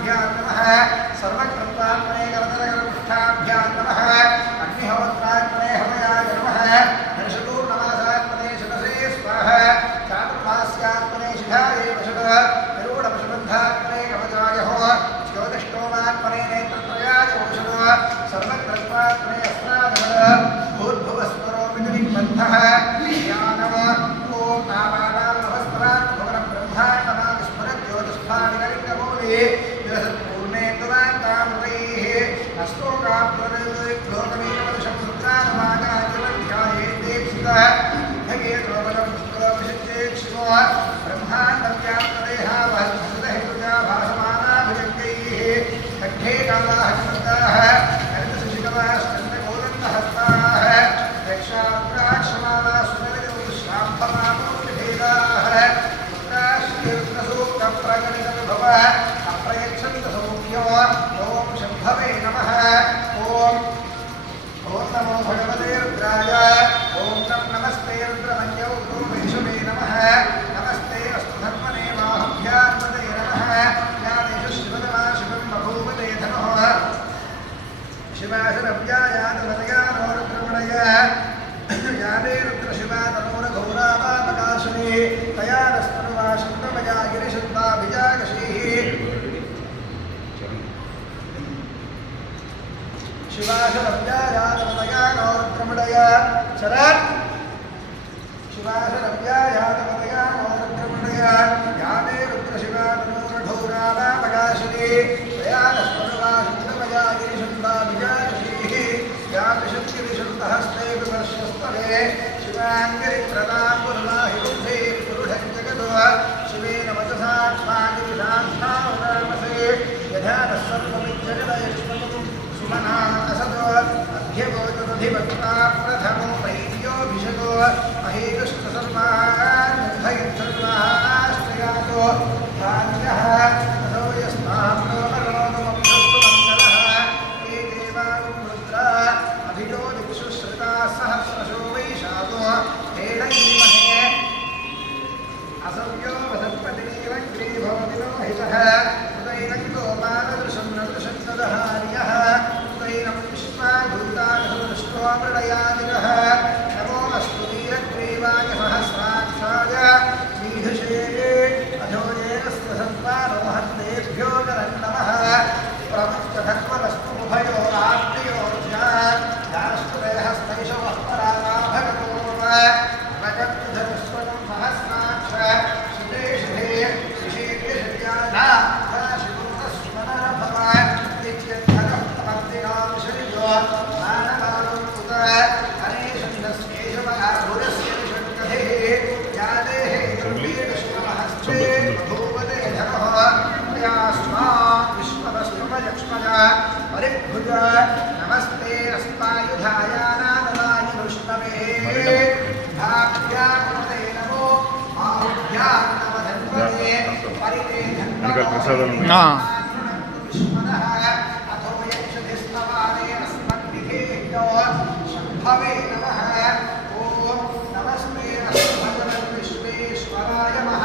चरणाभ्यां नमः सर्वकृत्वात्मने करतलकरपृष्ठाभ्यां नमः अग्निहोत्रात्मने हवयाय नमः हर्षदूर्णमासात्मने शतसे स्वाहा चातुर्मास्यात्मने शिखाये वशत गरुडपशुबन्धात्मने कवचाय हो ज्योतिष्ठोमात्मने नेत्रत्रयाय वशत सर्वकृत्वात्मने अस्त्रादवद भूर्भुवस्वरोमितिबन्धः ज्ञानम ओम नारायणां नमस्कारान् भुवन ब्रह्माण्डमां स्मरज्योतिष्ठानिकलिङ्गमूले विरसत्पूर्णे तुरान्तामृतैः अस्तोकाप्तलोकमीकमदशं सुत्रानमागायवध्यायेतेक्षितः युद्धये द्रौपदपुष्करविषज्येक्षिणो ब्रह्माण्डव्याप्तदेहा वहदहेतुजा भासमानाभिव्यक्तैः कण्ठे कालाः चमत्काः कण्ठशिशिकलाः स्कन्दगोदन्तहस्ताः रक्षारुद्राक्षमाला सुनलितुश्राम्भमापोषभेदाः रुद्राश्रीरुद्रसूक्तप्रकटितविभव अप्रयच्छन्तसौख्यो ॐ शम्भवे नमः ॐ नमो भगवते रुद्राय ॐ नमस्ते रुद्रमन्यौ वैष्णवे नमः नमस्ते अस्तु धर्मने बाहुभ्यात्मते नमः यादेषु शिवतमा शिवं बभूवते धनुः शिवाशरव्यायातवतयानो रुद्रमणय यादे रुद्रशिवा तनोरघोरापापकाशिनी तया नस्तनुवा शब्दमया गिरिशब्दाभिजागशीः शिवाशरव्यायातवतयानो रुद्रमणय शरत् शिवाशरव्यायातवतयानो रुद्रमणय यादे रुद्रशिवा तनोरघोरापापकाशिनी तया नस्तनुवा शब्दमया गिरिशब्दाभिजागशीः यादृशक्तिरिशुद्धहस्ते विवर्षस्तवे शिवाङ्गिरिप्रदां पुरुणाहि बुद्धे पुरुषं जगतो शिवेन वचसात्मागिरिशान्तावरामसे यथा नः सर्वमिज्जगदयक्ष्मं सुमना असतो अध्यगोचदधिवक्ता प्रथमो महीर्योऽभिषतो महीतुष्टसर्वान् निर्भयं सर्वाश्रयातो धान्यः ततो यस्माम्रोमरोगमभ्यस्तु मङ्गलः ये देवानुं रुद्रा अभिजो दिक्षु श्रुता सहस्रशो वैशाखो हेणैमहे असव्यो वसत्पतिनीलग्रीभवतिनो हितः उदैनं गोपालदृशं नदृशं तदहार्यः उदैनं विश्वाभूतानसदृष्टो मृडयादिनः नमो अस्तु वीरग्रीवाय सहस्राक्षाय मीधुषे अधोजेनस्य सत्त्वानो हस्तेभ्यो करं नमः प्रमुक्तधर्मवस्तु उभयोरात्मयोर्जान् यास्तुदेहस्तैषवः परागा भगवो भगवद्धनुस्वनं सहस्राक्ष शुभे शुभे शिशीर्यशर्याधा शिवोदस्मनः भव नित्यद्धनः प्रवर्तिनां शरीरो मानवानं उत अनेशन्दस्केशवः भुरस्य षट्कधेः यादेः दुर्वीरश्वहस्ते बभूवते धनः प्रयास्मा विश्ववस्तुमयक्ष्मजा परिभुज नमस्ते अस्मायुधायानादनाय विष्णवे भाग्याकुलते नमो बाहुभ्यां नमधन्वते परिते धन्वते विष्मनः अथो यक्षतिस्तवाने अस्मद्विधेभ्यो शम्भवे नमः ॐ नमस्ते अस्मभगवन् विश्वेश्वराय नमः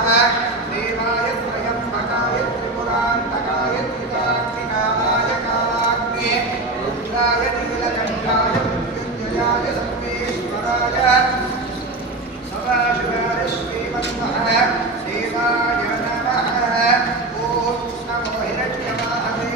देवाय त्रयम्बकाय त्रिपुरान्तकाय त्रिदात्मिकाय कालाग्ने रुद्राय नीलकण्ठाय मृत्युञ्जयाय सर्वेश्वराय सदाशिवाय श्रीमन्मः देवाय नमः ॐ नमो हिरण्यवाहवे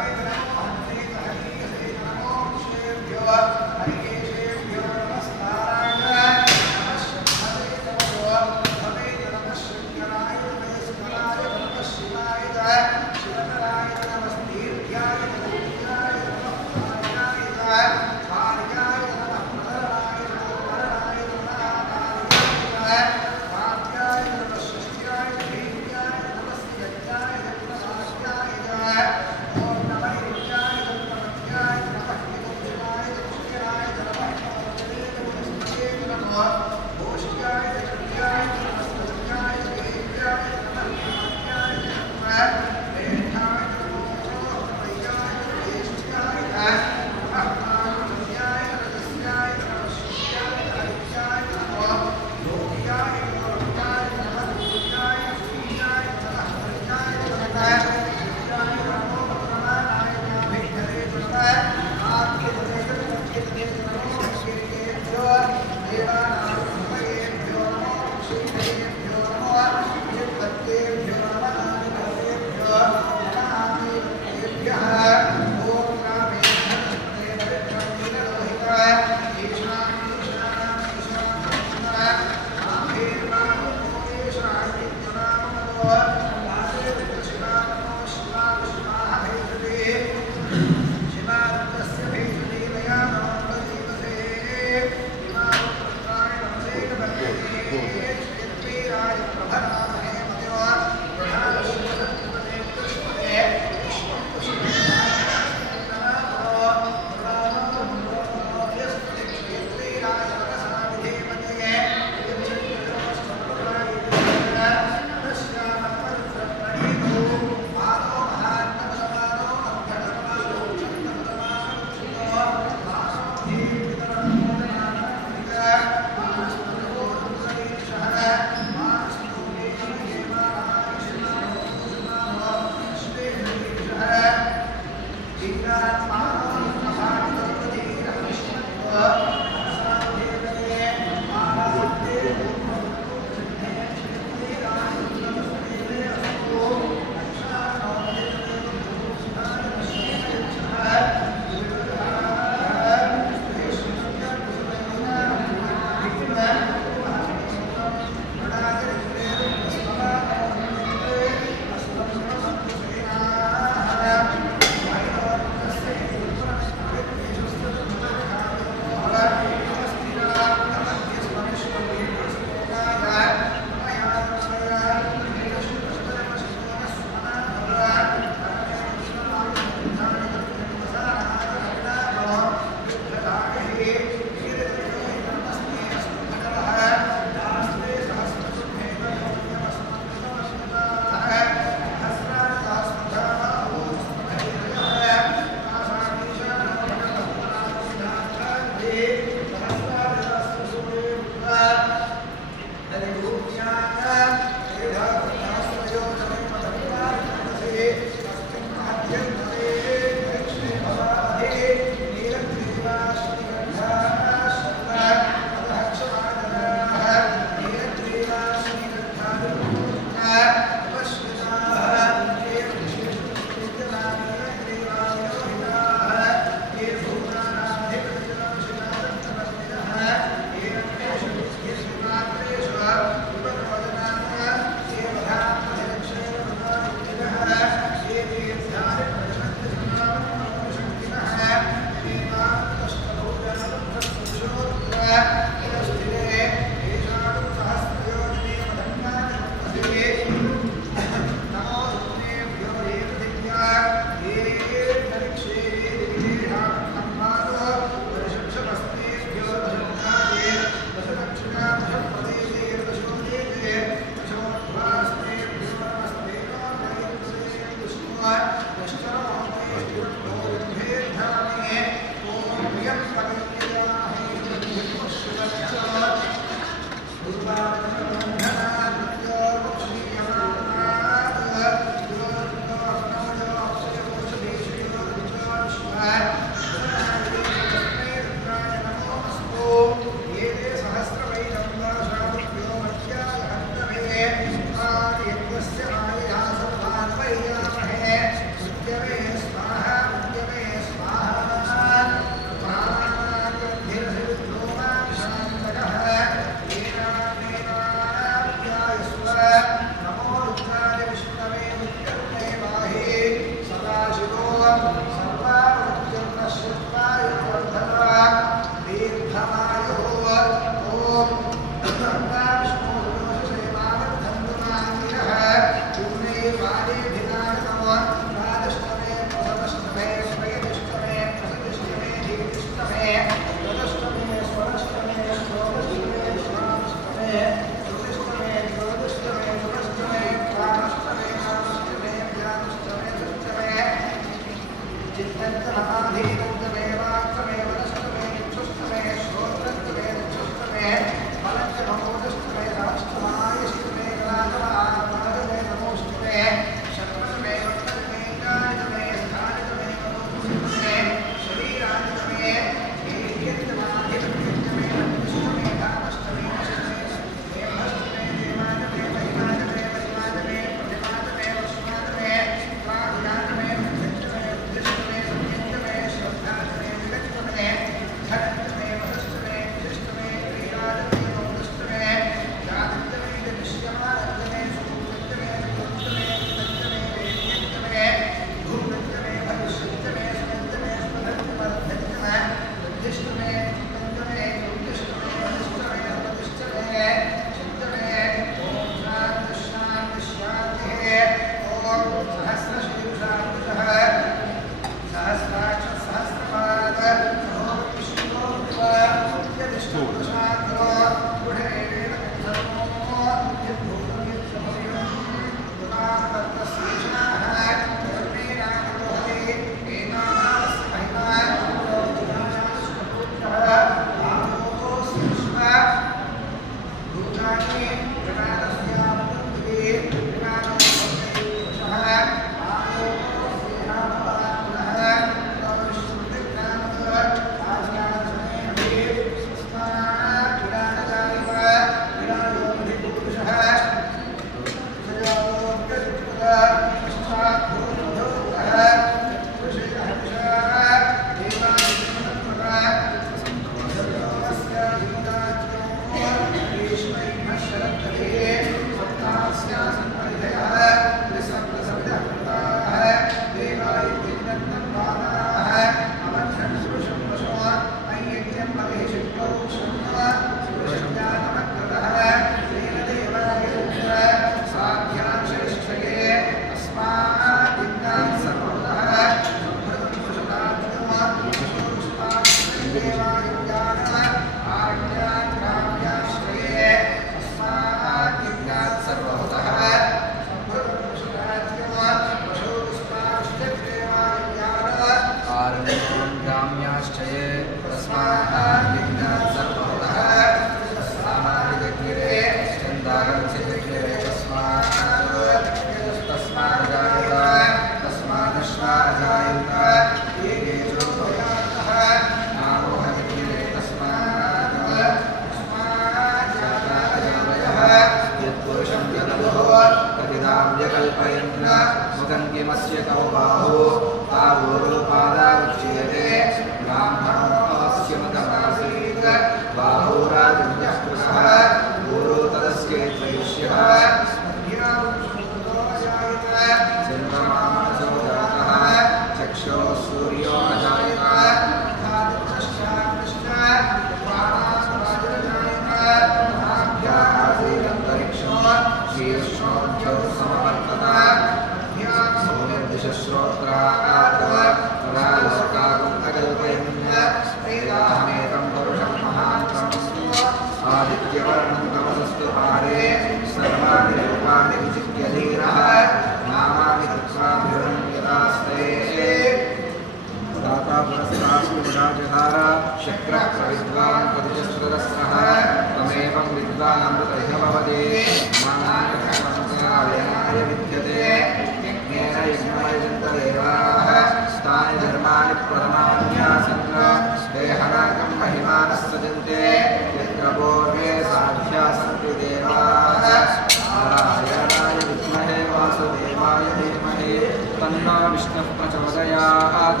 प्रदक्षिणात्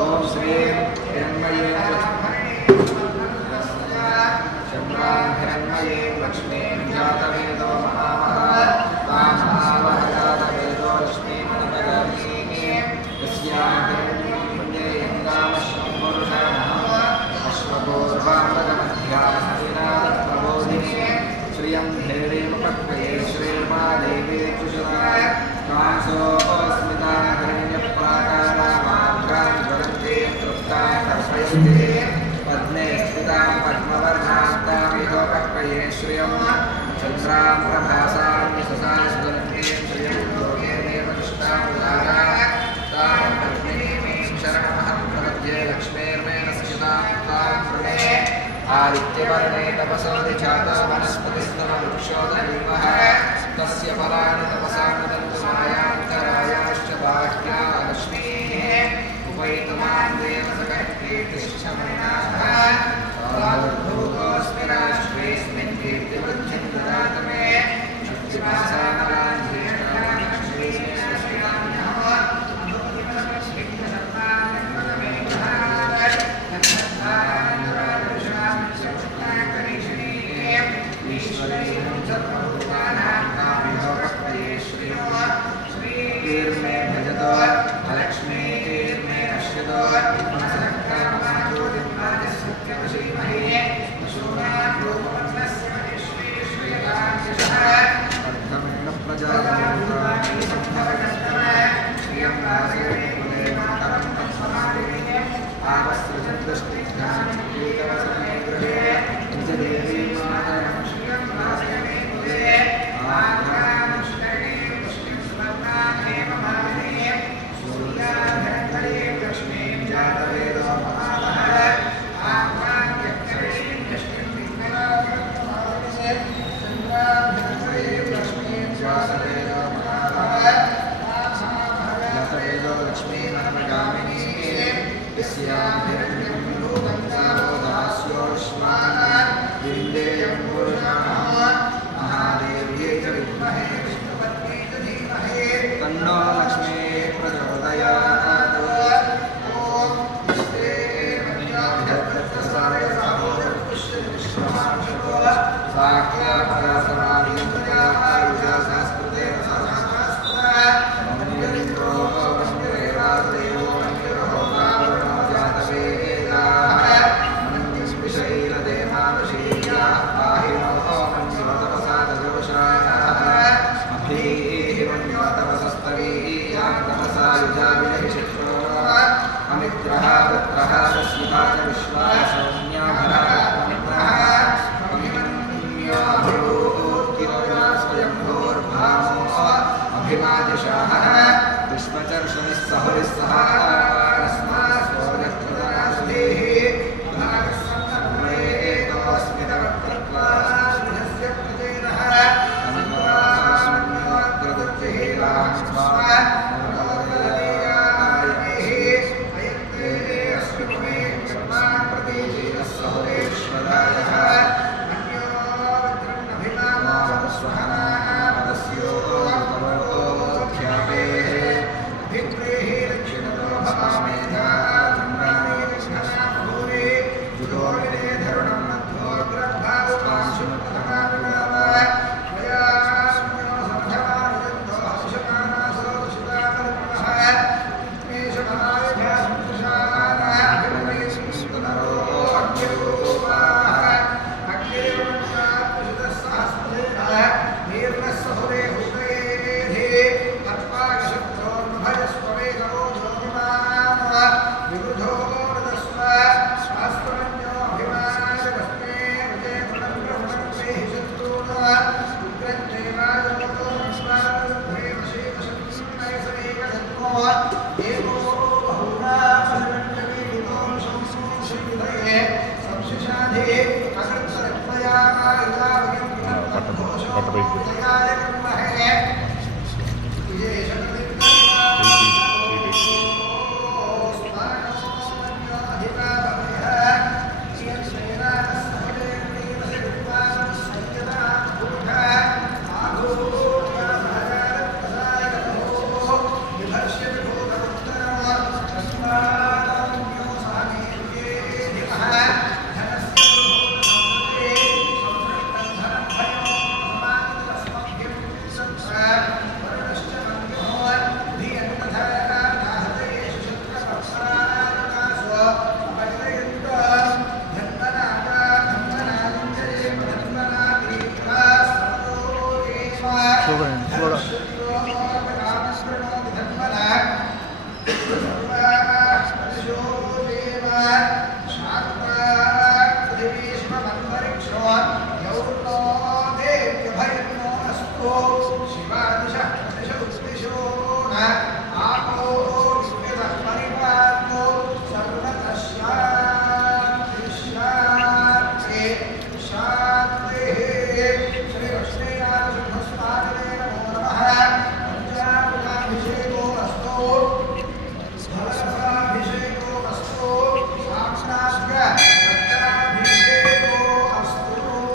ॐ श्रीं हिरण्मये चन्द्रां हिरण्मये लक्ष्मीं जातवेदो महामः जातवेदो लक्ष्मीं मणिपदानीः यस्यां हिरण्यं पुण्येयं कामश्वं पुरुषाणाम् अश्वपूर्वामृतमध्यास्तिनाथप्रबोधिने श्रियं धैर्यमुपक्वये श्रीर्मा देवी कुशला कांसोऽस्मिता हिरण्यप्राकारामाग्रां ज्वलन्ते तृप्तां दर्शयन्ते पद्मे स्थितां पद्मवर्णां तामिहोपक्वये श्रियं चन्द्रां प्रभासां यशसा ज्वलन्ते श्रियं लोके देवतिष्ठां उदारां तां पद्मिनीं शरणमहं प्रपद्ये लक्ष्मीर्मेण स्थितां तां प्रणये आदित्यवर्णे तपसोऽधि जाता वनस्पतिस्तमवृक्षोदरीमः तस्य फलानि तपसा नदन्तु मायान्तरायाश्च बाह्या लक्ष्मीः उपैतुमां देवसककीर्तिश्चमनाः साधुभूतोऽस्मि राष्ट्रेऽस्मिन् कीर्तिवृद्धिं ददातु मे श्रीर्मे भजतो लक्ष्मीर्मे पश्यतो सत्यवशीमहे अर्धमेण प्रजापति श्रियं राजेन्द्रं तत्समाधिने आवस्त्रचतुष्टिभ्यां कीटवसने गृहे निजदेवी मातरं श्रियं राजेन्द्रे लक्ष्मीं जातवेदो जातवेदो लक्ष्मीमनमगामिनी यस्यां हिरण्यं लोकं दास्योष्मान् विन्देयं पुरुषाणां महादेव्यै च विद्महे विष्णुपत्न्यै च धीमहि तन्नो लक्ष्मी प्रचोदयात् ಕೂಡ ಶಿವಾದಿಶ